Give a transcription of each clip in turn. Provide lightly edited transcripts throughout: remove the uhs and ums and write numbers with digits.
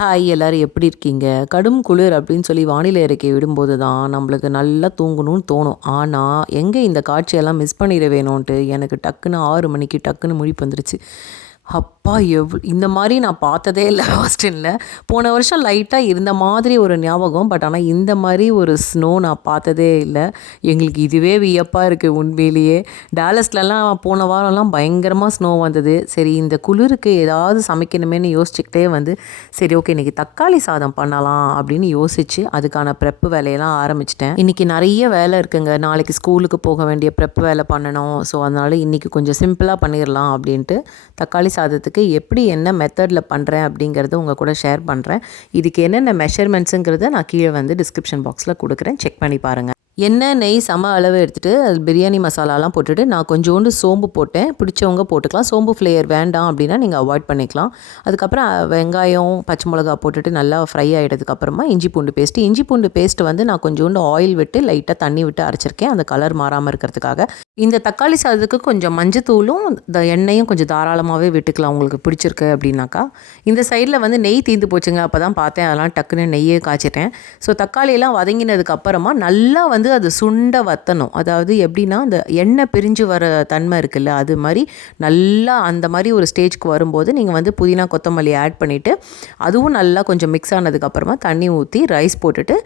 Hi எல்லாரும் எப்படி இருக்கீங்க? கடும் குளிர் அப்படின்னு சொல்லி வானிலை அறிக்கை விடும்போது தான் நம்மளுக்கு நல்லா தூங்கணும்னு தோணும். ஆனால் எங்கே இந்த காட்சியெல்லாம் மிஸ் பண்ணிட வேணும்ன்ட்டு எனக்கு டக்குன்னு 6 மணிக்கு டக்குன்னு முழிப்பு வந்துருச்சு. அப்பா! இந்த மாரி நான் பார்த்ததே இல்ல ஹாஸ்டல்ல. போன வருஷம் லைட்டா இருந்த மாதிரி ஒரு ஞாபகம். பட் ஆனால் இந்த மாரி ஒரு ஸ்னோ நான் பார்த்ததே இல்ல. எங்களுக்கு இதுவே வியப்பா இருக்குது உண்மையிலேயே. டாலஸ்லலாம் போன வாரம்லாம் பயங்கரமா ஸ்னோ வந்தது. சரி இந்த குளிருக்கு ஏதாவது சமைக்கணுமேன்னு யோசிச்சுக்கிட்டே சரி ஓகே இன்றைக்கி தக்காளி சாதம் பண்ணலாம் அப்படின்னு யோசிச்சு அதுக்கான ப்ரெப்பு வேலையெல்லாம் ஆரம்பிச்சிட்டேன். இன்றைக்கி நிறைய வேலை இருக்குங்க. நாளைக்கு ஸ்கூலுக்கு போக வேண்டிய ப்ரெப் வேலை பண்ணணும். ஸோ அதனால் இன்றைக்கி கொஞ்சம் சிம்பிளாக பண்ணிடலாம் அப்படின்ட்டு தக்காளி சாதத்துக்கு எப்படி என்ன மெத்தடில் பண்ணுறேன் அப்படிங்கிறத உங்கள் கூட ஷேர் பண்ணுறேன். இதுக்கு என்னென்ன மெஷர்மெண்ட்ஸுங்கிறத நான் கீழே டிஸ்கிரிப்ஷன் பாக்ஸில் கொடுக்குறேன், செக் பண்ணி பாருங்கள். எண்ணெய் நெய் சம அளவு எடுத்துகிட்டு அது பிரியாணி மசாலாலாம் போட்டுட்டு நான் கொஞ்சோண்டு சோம்பு போட்டேன். பிடிச்சவங்க போட்டுக்கலாம். சோம்பு ஃப்ளேவர் வேண்டாம் அப்படின்னா நீங்கள் அவாய்ட் பண்ணிக்கலாம். அதுக்கப்புறம் வெங்காயம் பச்சை மிளகா போட்டுட்டு நல்லா ஃப்ரை ஆகிட்டதுக்கப்புறமா இஞ்சி பூண்டு பேஸ்ட்டு நான் கொஞ்சோண்டு ஆயில் விட்டு லைட்டாக தண்ணி விட்டு அரைச்சிருக்கேன், அந்த கலர் மாறாமல் இருக்கிறதுக்காக. இந்த தக்காளி சாதத்துக்கு கொஞ்சம் மஞ்சத்தூளும் இந்த எண்ணெயும் கொஞ்சம் தாராளமாகவே விட்டுக்கலாம் உங்களுக்கு பிடிச்சிருக்கு அப்படின்னாக்கா. இந்த சைடில் நெய் தீர்ந்து போச்சுங்க. அப்போ தான் பார்த்தேன், அதெல்லாம் டக்குன்னு நெய்யே காய்ச்சிட்டேன். ஸோ தக்காளியெல்லாம் வதங்கினதுக்கப்புறமா நல்லா அது சுண்ட வற்றணும். அதாவது எப்படின்னா அந்த எண்ணெய் பிரிஞ்சு வர தன்மை இருக்குல்ல, அது மாதிரி நல்லா அந்த மாதிரி ஒரு ஸ்டேஜ்க்கு வரும்போது நீங்கள் புதினா கொத்தமல்லி ஆட் பண்ணிவிட்டு அதுவும் நல்லா கொஞ்சம் மிக்ஸ் ஆனதுக்கப்புறமா தண்ணி ஊற்றி ரைஸ் போட்டுட்டு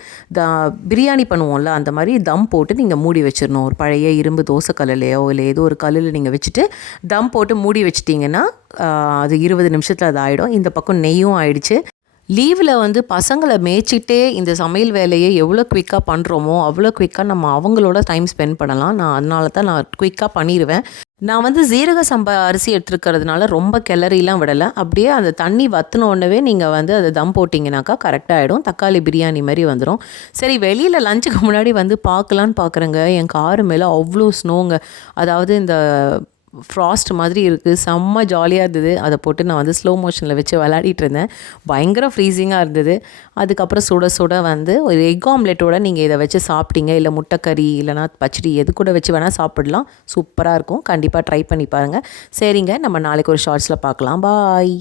பிரியாணி பண்ணுவோம்ல அந்த மாதிரி தம் போட்டு நீங்கள் மூடி வச்சிடணும். ஒரு பழைய இரும்பு தோசை கல்லுலையோ இல்லை ஏதோ ஒரு கல்லில் நீங்கள் வச்சுட்டு தம் போட்டு மூடி வச்சிட்டிங்கன்னா அது 20 நிமிஷத்தில் அது ஆகிடும். இந்த பக்கம் நெய்யும் ஆயிடுச்சு. லீவில் பசங்களை மேய்ச்சிட்டே இந்த சமையல் வேலையை எவ்வளோ குயிக்காக பண்ணுறோமோ அவ்வளோ குயிக்காக நம்ம அவங்களோட டைம் ஸ்பெண்ட் பண்ணலாம். அதனால தான் நான் குயிக்காக பண்ணிடுவேன். நான் ஜீரக சம்பா அரிசி எடுத்துருக்கிறதுனால ரொம்ப கிளறிலாம் விடலை. அப்படியே அந்த தண்ணி வற்றினோடனே நீங்கள் அதை தம் போட்டிங்கனாக்கா கரெக்டாக ஆகிடும். தக்காளி பிரியாணி மாதிரி வந்துடும். சரி வெளியில் லஞ்சுக்கு முன்னாடி பார்க்கலான்னு பார்க்குறேங்க. என் காரு மேலே அவ்வளோ ஸ்னோங்க. அதாவது இந்த ஃப்ராஸ்ட் மாதிரி இருக்குது. செம்ம ஜாலியாக இருந்தது. அதை போட்டு நான் ஸ்லோ மோஷனில் வச்சு விளையாடிட்டு இருந்தேன். பயங்கர ஃப்ரீசிங்காக இருந்தது. அதுக்கப்புறம் சுட சுட ஒரு எக் ஆம்லெட்டோட நீங்கள் இதை வச்சு சாப்பிட்டீங்க, இல்லை முட்டைக்கறி இல்லைனா பச்சடி எது கூட வச்சு வேணால் சாப்பிடலாம். சூப்பராக இருக்கும். கண்டிப்பாக ட்ரை பண்ணி பாருங்கள். சரிங்க, நம்ம நாளைக்கு ஒரு ஷார்ட்ஸில் பார்க்கலாம். பாய்.